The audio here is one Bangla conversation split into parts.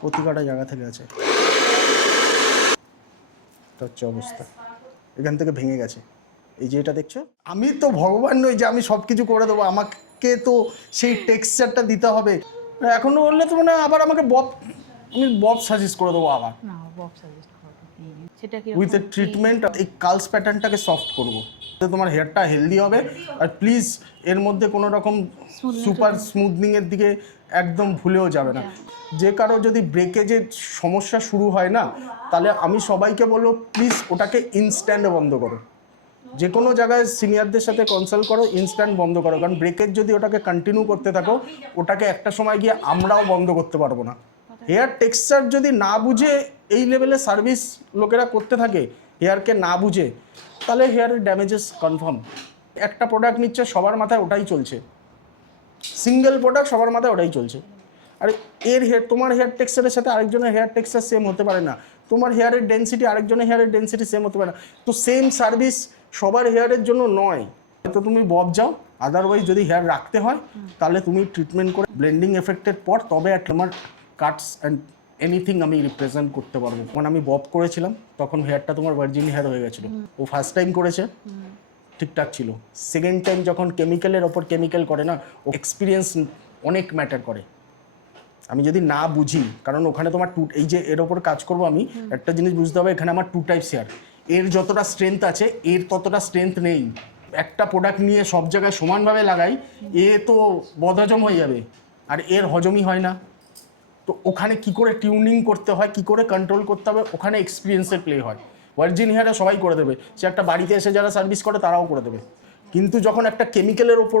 প্রতিটা জায়গা থেকে আছে। এটা হচ্ছে অবস্থা, এখান থেকে ভেঙে গেছে। এই যে এটা দেখছো, আমি তো ভগবান নই যে আমি সব কিছু করে দেবো, আমাকে তো সেই টেক্সচারটা দিতে হবে। এখনো বললে তো মানে আবার আমাকে আমি বব সাজেস্ট করে দেবো আবার। না, বব সাজেস্ট করো। সেটা কি উইথ এ ট্রিটমেন্ট এই কার্লস প্যাটার্নটাকে সফট করবো, তোমার হেয়ারটা হেলদি হবে। আর প্লিজ এর মধ্যে কোনো রকম সুপার স্মুথনিংয়ের দিকে একদম ভুলেও যাবে না। যে কারো যদি ব্রেকেজের সমস্যা শুরু হয় না, তাহলে আমি সবাইকে বলবো প্লিজ ওটাকে ইনস্ট্যান্ট বন্ধ করো। যে কোনো জায়গায় সিনিয়রদের সাথে কনসাল্ট করো, ইনস্ট্যান্ট বন্ধ করো। কারণ ব্রেকেজ যদি ওটাকে কন্টিনিউ করতে থাকো, ওটাকে একটা সময় গিয়ে আমরাও বন্ধ করতে পারবো না। হেয়ার টেক্সচার যদি না বুঝে এই লেভেলে সার্ভিস লোকেরা করতে থাকে, হেয়ারকে না বুঝে, তাহলে হেয়ারের ড্যামেজেস কনফার্ম। একটা প্রোডাক্ট নিচ্ছে, সবার মাথায় ওটাই চলছে, সিঙ্গেল প্রোডাক্ট সবার মাথায় ওটাই চলছে। আর তোমার হেয়ার টেক্সচারের সাথে আরেকজনের হেয়ার টেক্সচার সেম হতে পারে না, তোমার হেয়ারের ডেন্সিটি আরেকজনের হেয়ারের ডেন্সিটি সেম হতে পারে না। তো সেম সার্ভিস সবার হেয়ারের জন্য নয়। তো তুমি বব যাও, আদারওয়াইজ যদি হেয়ার রাখতে হয় তাহলে তুমি ট্রিটমেন্ট করে ব্লেন্ডিং এফেক্টের পর তবে তোমার কাটস অ্যান্ড এনিথিং আমি রিপ্রেজেন্ট করতে পারবো। যখন আমি বব করেছিলাম তখন হেয়ারটা তোমার ভার্জিন হেয়ার হয়ে গেছিলো। ও ফার্স্ট টাইম করেছে, ঠিকঠাক ছিল। সেকেন্ড টাইম যখন কেমিক্যালের ওপর কেমিক্যাল করে না, ও এক্সপিরিয়েন্স অনেক ম্যাটার করে। আমি যদি না বুঝি, কারণ ওখানে তোমার এই যে এর ওপর কাজ করবো আমি, একটা জিনিস বুঝতে হবে, এখানে আমার 2 টাইপস হেয়ার। এর যতটা স্ট্রেংথ আছে এর ততটা স্ট্রেংথ নেই। একটা প্রোডাক্ট নিয়ে সব জায়গায় সমানভাবে লাগাই, এ তো বদহজম হয়ে যাবে, আর এর হজমই হয় না। তো ওখানে কি করে টিউনিং করতে হয়, কি করে কন্ট্রোল করতে হবে, ওখানে এক্সপিরিয়েন্সের প্লে হয়। ভার্জিন হেয়ারে সবাই করে দেবে, সে একটা বাড়িতে এসে যারা সার্ভিস করে তারাও করে দেবে। কিন্তু যখন একটা কেমিক্যালের ওপর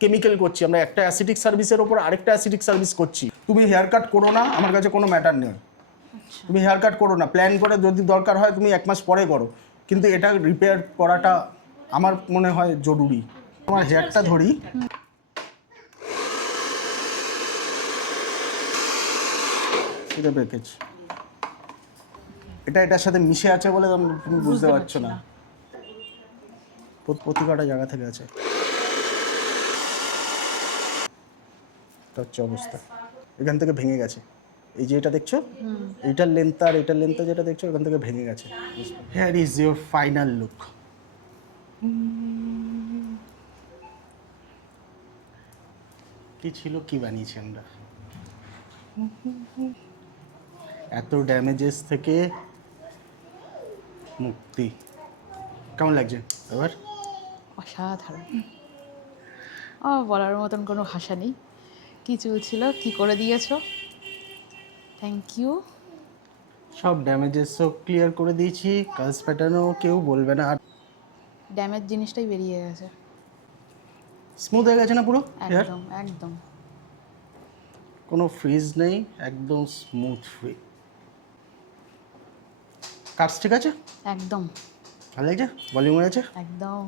কেমিক্যাল করছি, আমরা একটা অ্যাসিডিক সার্ভিসের ওপর আরেকটা অ্যাসিডিক সার্ভিস করছি। তুমি হেয়ার কাট করো না, আমার কাছে কোনো ম্যাটার নেই। তুমি হেয়ার কাট করো না, প্ল্যান করে যদি দরকার হয় তুমি 1 মাস পরে করো, কিন্তু এটা রিপেয়ার করাটা আমার মনে হয় জরুরি। আমার হেয়ারটা ধরি, এটা ব্রেকেজ, এটার সাথে মিশে আছে বলে তুমি বুঝতে পারছো না। প্রতিটা জায়গা থেকে আছে। এটা হচ্ছে অবস্থা, এখান থেকে ভেঙে গেছে। এই যে এটা দেখছো, এইটার লেন্থ আর এটার লেন্থ যেটা দেখছো, এখান থেকে ভেঙে গেছে। Hair is your final look. কি ছিল, কি বানিয়েছি আমরা। এত ড্যামেজেস থেকে মুক্তি। কেমন লাগছে এবার? অসাধারণ। বলার মতন কোনো ভাষা নেই। কি চলছিল, কি করে দিয়েছো, থ্যাংক ইউ। সব ড্যামেজেসও ক্লিয়ার করে দিয়েছি, কাজ প্যাটার্নও কেউ বলবে না। আর ড্যামেজ জিনিসটাই বেরিয়ে গেছে, স্মুথ হয়ে গেছে না পুরো হেয়ার, একদম একদম। কোনো ফ্রিজ নেই, একদম স্মুথ ফ্রি। কাজ ঠিক আছে, একদম ভালো লাগছে, ভলিউম হয়েছে একদম।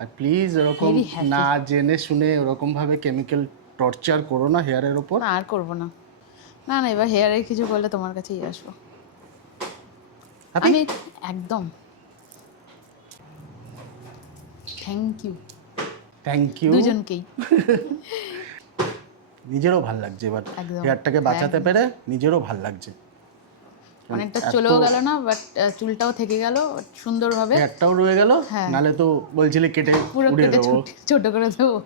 আর প্লিজ এরকম Very happy. না জেনে শুনে ওরকমভাবে কেমিক্যাল টর্চার করো না হেয়ারের ওপর। না, আর করবো না। না না, এবার হেয়ারের কিছু করলে তোমার কাছেই আসবো আমি, একদম। Thank you, thank you. দুজনকেই। নিজেরও ভাল লাগছে এবার একদম। হেয়ারটাকে বাঁচাতে পেরে, নিজেরও ভাল লাগছে। অনেকটা চলেও গেল না, বাট চুলটাও থেকে গেল সুন্দরভাবে, হেয়ারটাও রয়ে গেল, হ্যাঁ। নালে তো বলছিলে কেটে পুরো উড়িয়ে কেটে দেবো। ছোট করে দেবো।